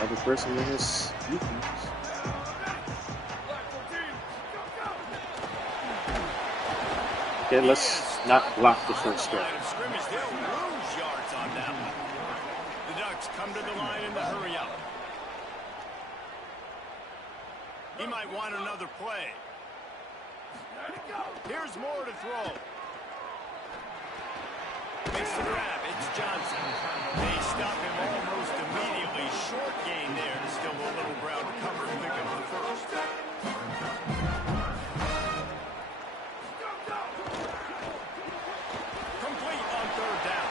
Other person in this defense. Okay, let's not block the first drive. The Ducks come to the line in the hurry up. He might want another play. Here's more to throw. Makes the grab. It's Johnson. They stop him almost immediately. Short gain there. Still a little ground to cover to pick up the first. Complete on third down.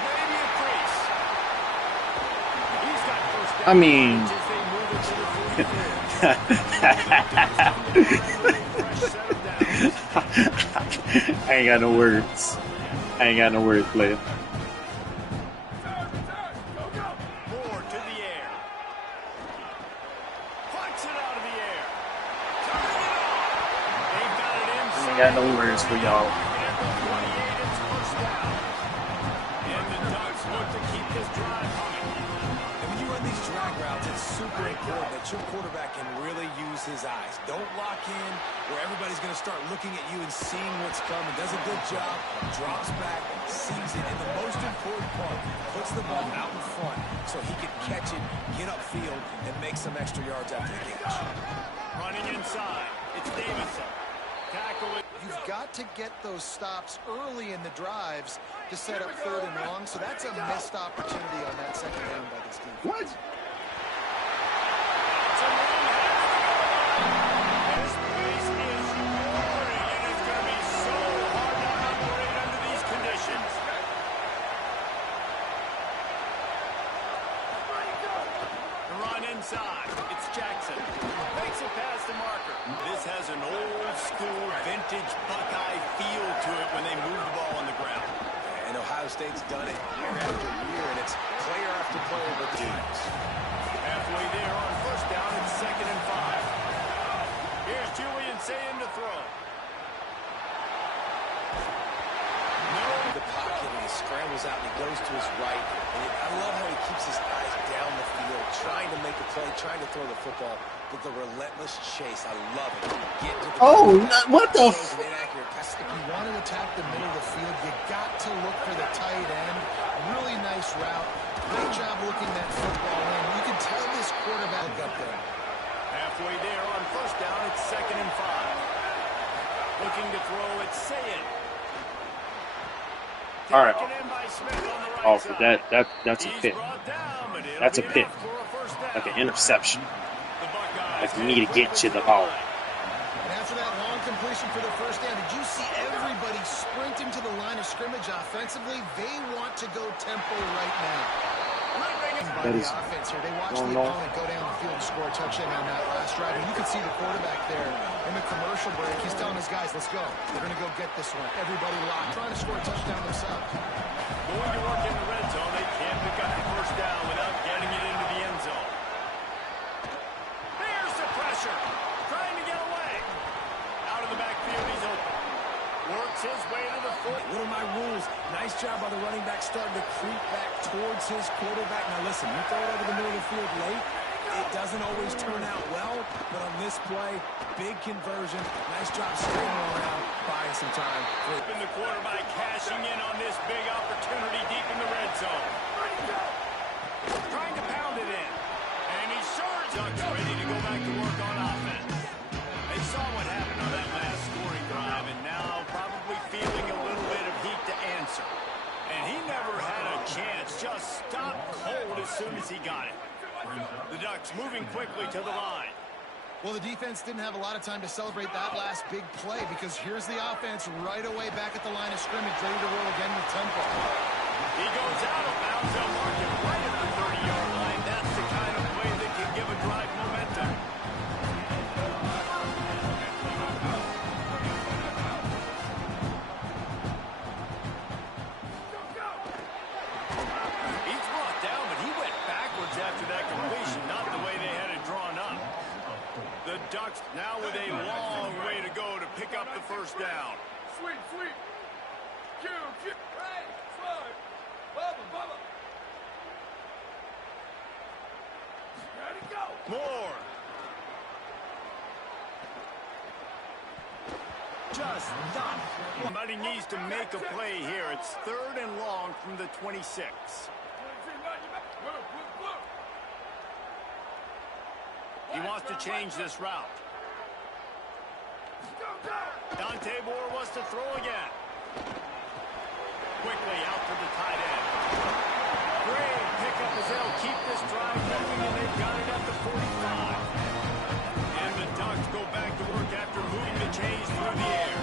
Maybe a crease. He's got first down. I mean, I ain't got no words. I ain't got no words, player. Moore to the air. Flicks it out of the air. They've got it inside. I ain't got no words for y'all. And the Ducks look to keep this drive humming. And when you run these drag routes, it's super important that your quarterback can really use his eyes. Don't lock in where everybody's going to start looking at you and seeing what's coming. Does a good job, drops back, sees it, and the most important part, puts the ball out in front so he can catch it, get upfield, and make some extra yards after the catch. Running inside, it's Davison. Tackle it. You've got to get those stops early in the drives to set up third and long, so that's a missed opportunity on that second down by this team. What? This place is roaring, and it's going to be so hard to operate under these conditions. The run inside. It's Jackson. Makes it past the marker. This has an old-school, vintage Buckeye feel to it when they move the ball on the ground. And Ohio State's done it year after year, and it's player after player with the Ducks. Halfway there on first down, it's 2nd and 5. Here's Julian saying to throw. No. The pocket, and he scrambles out, and he goes to his right. And I love how he keeps his eyes down the field, trying to make a play, trying to throw the football, but the relentless chase, I love it. Get to the What the? If you want to attack the middle of the field, you got to look for the tight end. Really nice route. Great job looking that football in. You can tell this quarterback up there. Halfway there on first down, it's 2nd and 5. Looking to throw, it's Saying. All right. Taken in by Smith on the right Oh, side. that's a He's pick. brought down, but it'll That's a be pick. enough for a first down. Like an interception. The Buckeyes Like you need to get to the ball. And after that long completion for the first down, did you see everybody sprinting to the line of scrimmage offensively? They want to go tempo right now. By the offense here, they watch the opponent go down the field and score a touchdown on that last drive. And you can see the quarterback there in the commercial break. He's telling his guys, let's go. We're going to go get this one. Everybody locked, trying to score a touchdown themselves. Going to work in the red zone. They can't pick up the first down without getting it into the end zone. There's the pressure. Trying to get away. Out of the backfield, he's open. Works his way to the foot. What are my rules? Nice job by the running back starting to creep back towards his quarterback. Now listen, you throw it over the middle of the field late, it doesn't always turn out well, but on this play, big conversion. Nice job scrambling around, buying some time. And the quarterback cashing in on this big opportunity deep in the red zone. Trying to pound it in. And he's sure Ducks ready to go back to work on offense. They saw what happened on that last scoring drive, and now probably feeling a little bit of heat to answer. And he never had a chance, just stopped cold as soon as he got it. The Ducks moving quickly to the line. Well, the defense didn't have a lot of time to celebrate that last big play because here's the offense right away back at the line of scrimmage, ready to roll again with tempo. He goes out of bounds. They'll mark him right at the 30-yard line. That's the kind of play that can give a drive momentum. He's brought down, but he went backwards after that completion, not the way they had it drawn up. The Ducks now with a long way to go to pick up the first down. Sweet. Q. Right, slide. Bubba. More. Just not. Somebody needs to make a play here. It's 3rd and long from the 26. He wants to change this route. Dante Moore wants to throw again. Quickly out to the tight end. Great pickup as they'll keep this drive moving, and they've got it at the 45. And the Ducks go back to work after moving the chains through the air.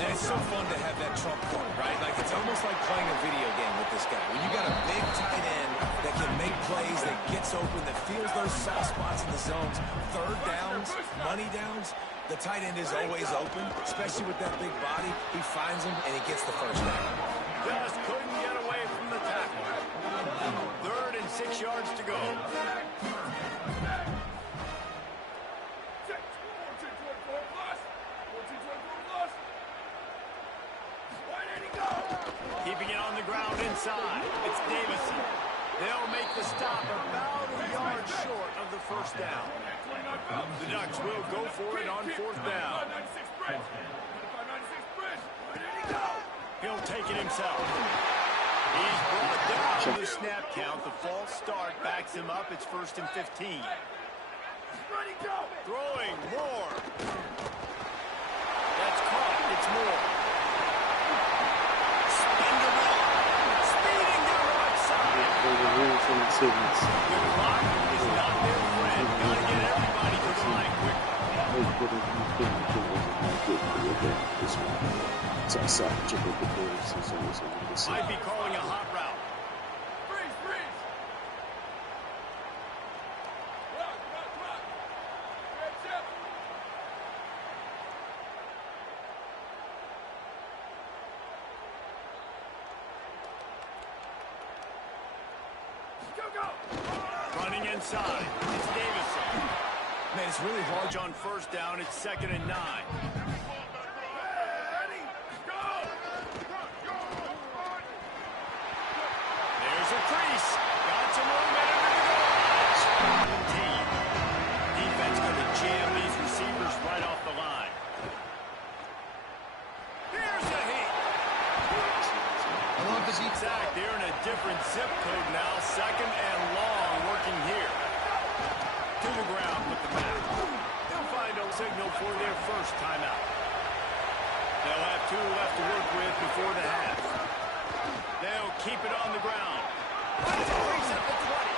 And it's so fun to have that trump card, right? Like, it's almost like playing a video game with this guy. When you got a big tight end that can make plays, that gets open, that feels those soft spots in the zones, 3rd downs, money downs, the tight end is always open, especially with that big body. He finds him, and he gets the first down. Just couldn't get away from the tackle. 3rd and 6 yards to go. Keeping it on the ground inside. It's Davison. They'll make the stop about a yard short of the first down. The Ducks will go for it on 4th down. He'll take it himself. He's brought down the snap count. The false start backs him up. It's 1st and 15. Throwing Moore. That's caught. It's Moore. Speeding down the right side. The clock is not their friend. Got to get everybody to the line quickly. Might be calling a hot route. Freeze, freeze! Rock, rock, rock! Heads up! Go, go! Running inside. It's Davison. Man, it's really hard. On 1st down, it's 2nd and 9. There's a crease. Got some momentum to go. Defense going to jam these receivers right off the line. Here's the heat. I love the deep Zach, they're in a different zip code now. 2nd and long working here. To the ground with the back. They'll find a signal for their first timeout. They'll have 2 left to work with before the half. They'll keep it on the ground. Freeze at the 20.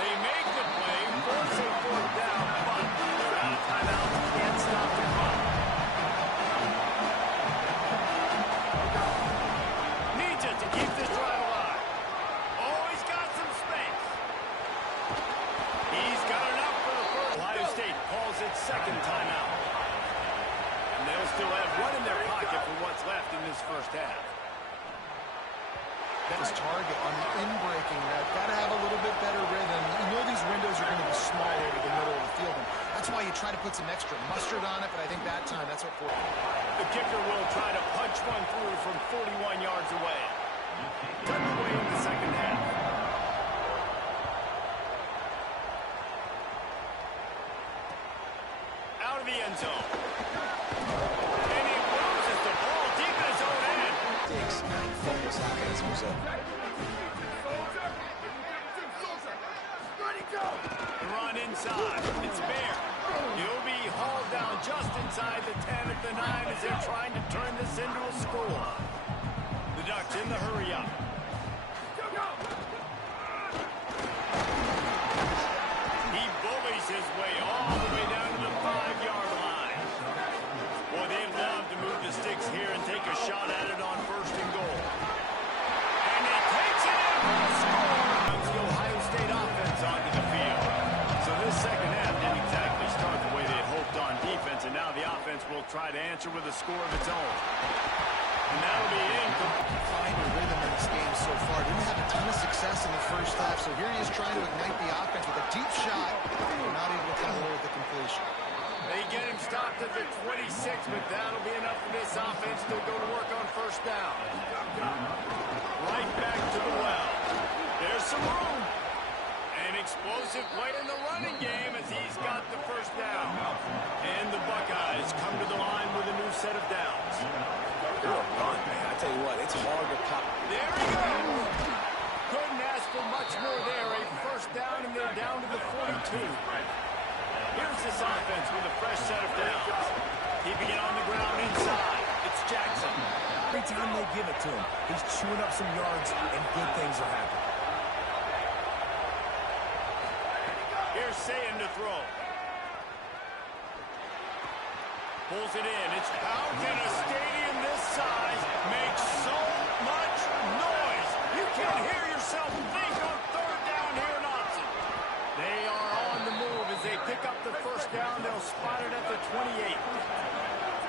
They make the play, forcing 4th down, but they're out of timeout. Can't stop the clock. Needs it to keep this drive alive. Oh, he's got some space. He's got enough for the first. Ohio State calls it 2nd timeout. And they'll still have 1 in their pocket for what's left in this first half. His target on the in-breaking route. Got to have a little bit better rhythm. You know these windows are going to be small over the middle of the field. And that's why you try to put some extra mustard on it, but I think that time that's what for. The kicker will try to punch one through from 41 yards away. Underway in the second half. Out of the end zone. And he loses the ball deep in his own end. Fumbles happen as a result. Run inside. It's Bear. He'll be hauled down just inside the 10 at the 9 as they're trying to turn this into a score. The Ducks in the hurry up. He bullies his way all the way down to the 5-yard line. Boy, they'd love to move the sticks here and take a shot at it on 1st and goal. And he takes it in for a score. Comes the Ohio State offense onto the field. So this second half didn't exactly start the way they had hoped on defense, and now the offense will try to answer with a score of its own. And that'll be incomplete. Find a rhythm in this game so far. Didn't have a ton of success in the first half, so here he is trying to ignite the offense with a deep shot. Not able to come away with the completion. They get him stopped at the 26, but that'll be enough for this offense to go to work on 1st down. Right back to the well. There's some room. And he explosive play in the running game as he's got the first down. And the Buckeyes come to the line with a new set of downs. Good run, man. I tell you what, it's hard to pop. There he goes. Couldn't ask for much more there. A first down, and they're down to the 42. Here's this offense with a fresh set of downs. Keeping it on the ground inside. It's Jackson. Every time they give it to him, he's chewing up some yards, and good things are happening. Here's Sayin to throw. Pulls it in. It's how can a stadium this size make so much noise? You can't hear yourself think on third down here in Autzen. They are on the move as they pick up the first down. They'll spot it at the 28.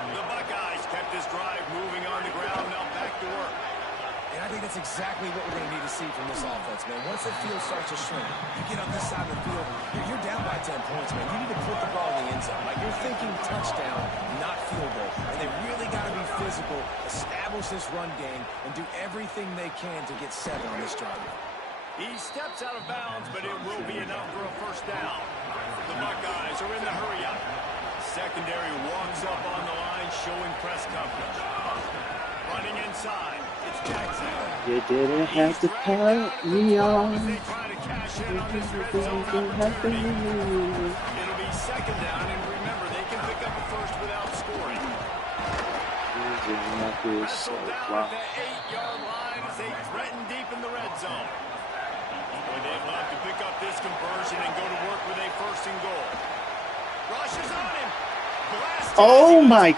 The Buckeyes kept this drive moving on the ground. Now back to work. And I think that's exactly what we're going to need to see from this offense, man. Once the field starts to shrink, you get on this side of the field, you're down by 10 points, man. You need to put the ball in the end zone. Like, you're thinking touchdown, not field goal. And they really got to be physical, establish this run game, and do everything they can to get 7 on this drive. He steps out of bounds, but it will be enough for a first down. The Buckeyes are in the hurry-up. Secondary walks up on the line, showing press coverage. Running inside, it's Jackson. You didn't have to cut me off. They try to cash in on this red zone opportunity. It'll be second down, and remember, they can pick up a first without scoring. Wrestled down at the 8-yard line as they threaten deep in the red zone. Boy, they'd love to pick up this conversion and go to work with a first and goal. Rushes on him. Blasted Oh my!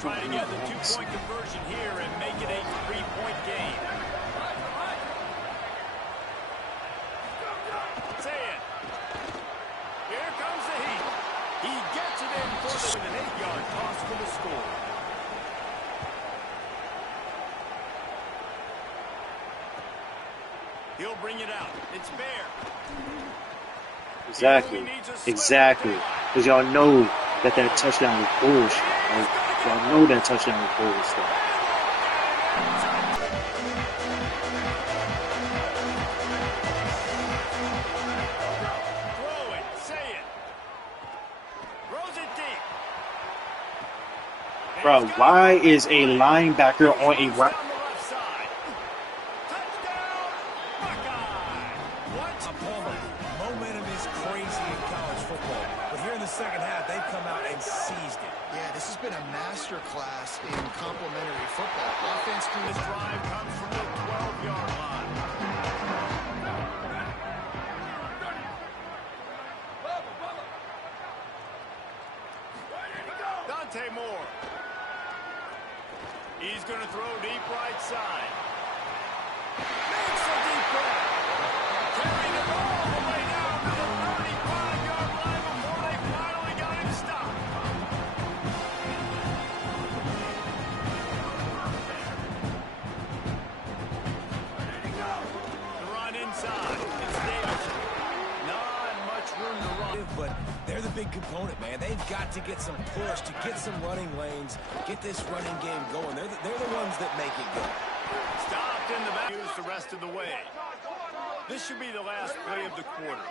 Try to get the 2-point conversion here and make it a 3-point game. Say it. Here comes the heat. He gets it in for with an 8-yard toss for the score. He'll bring it out. It's Bear. Exactly. Exactly. Because y'all know that touchdown was bullshit. Right? Y'all know that touchdown was bullshit. Throw it. Say it. Throws it deep. Bro, why is a linebacker on a right? Down the left side. Touchdown, Buckeye. What? Momentum is crazy in college football. But here in the second half, they've come out and seized it. Yeah, this has been a masterclass in complementary football. Offense through This drive comes from the 12-yard line. Dante Moore. He's going to throw deep right side. Makes a deep grab. Carrying it all the way down to the 35-yard line before they finally got him stopped. The run inside. It's Davidson. Not much room to run. But they're the big component, man. They've got to get some push, to get some running lanes, get this running game going. They're the ones that make it go. Stopped in the back. Used the rest of the way. This should be the last play of the quarter.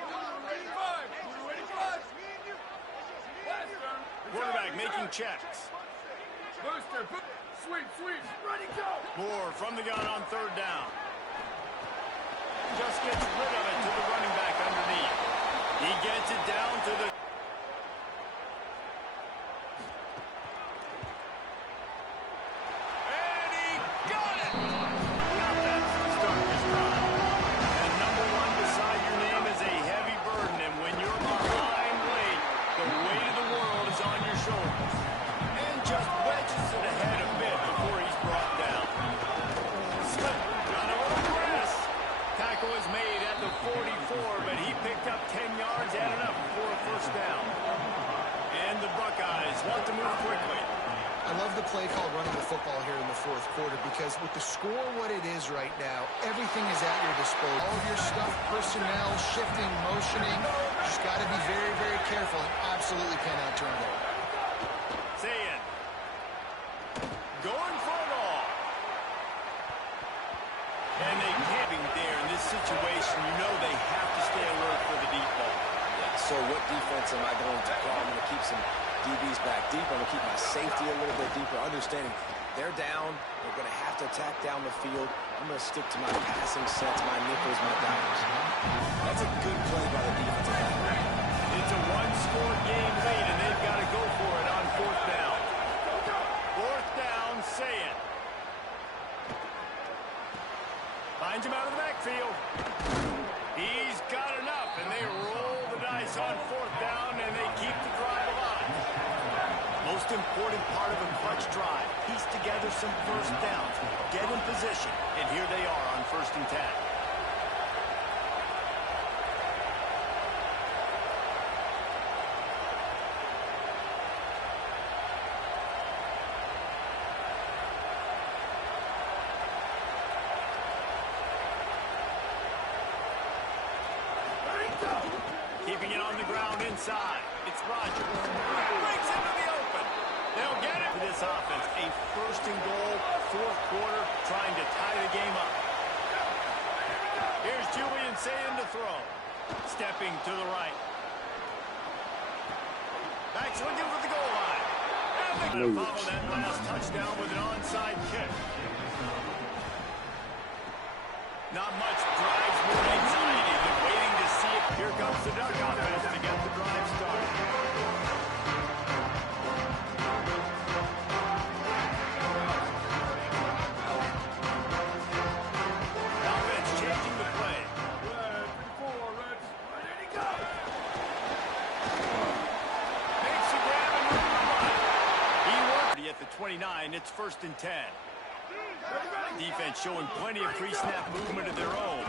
Quarterback making checks. Booster, sweep, ready, go! Moore from the gun on third down. Just gets rid of it to the running back underneath. He gets it down to the... And he got it! Now that's the start of his drive. And number 1 beside your name is a heavy burden, and when you're behind late, the weight of the world is on your shoulders. And just wedges it ahead a bit before he's brought down. Slip, got a little press. Tackle is made at the 44, but he picked up 10 yards, added up for a first down. And the Buckeyes want to move quickly. I love the play called running the football here in the fourth quarter because with the score what it is right now, everything is at your disposal. All of your stuff, personnel, shifting, motioning, just got to be very, very careful and absolutely cannot turn it over. Sayin. Going for it all. And they camping there in this situation, you know they have to stay alert for the deep ball. Yeah, so what defense am I going to call? I'm going to keep some DBs back deep. I'm going to keep my safety a little bit deeper, understanding they're down. They're going to have to attack down the field. I'm going to stick to my passing sets, my nickels, my dimes. That's a good play by the defensive back. It's a one-score game lead, and they've got to go for it on fourth down. Fourth down, say it. Finds him out of the backfield. He's got enough, and they roll the dice on fourth down, and they keep the drive alive. Most important part of a clutch drive. Piece together some first downs. Get in position, and here they are on 1st and 10. Keeping it on the ground inside. It's Rodgers. Breaks into the open. They'll get it. This offense, a 1st and goal, 4th quarter, trying to tie the game up. Here's Julian saying to throw. Stepping to the right. Back's looking for the goal line. And they're going to follow that last touchdown with an onside kick. Not much drives more anxiety than waiting to see it. Here comes the Duck offense to get the drive started. Offense changing the play. Red, 4, Regs. Ready to go. Makes the grab and run. He worked at the 29. It's 1st and 10. Defense showing plenty of pre-snap movement of their own.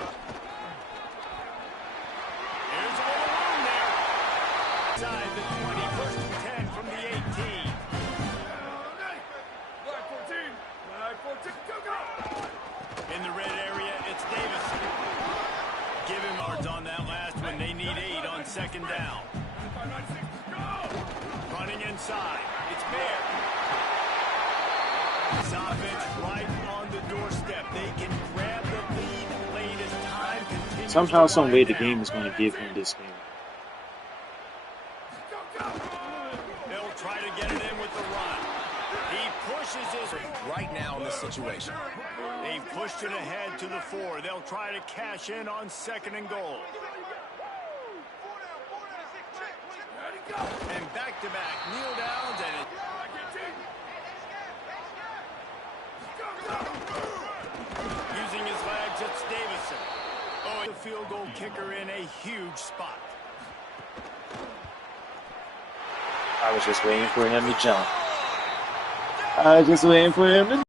Here's a little room there. Inside the 20, 1st and 10 from the 18. Black 14. Black 14. Go, go. In the red area, it's Davison. Give him yards on that last one. They need 8 on 2nd down. 95, 96. Go. Running inside. It's Bear. This offense right on the doorstep. They can grab the lead late as time continues. Somehow, some way, the game is going to give him this game. They'll try to get it in with the run. He pushes his Right now in this situation. They've pushed it ahead to the 4. They'll try to cash in on 2nd and goal. And back-to-back kneel downs and it. Using his legs, it's Davison. Oh, the field goal kicker in a huge spot. I was just waiting for him to jump. I was just waiting for him to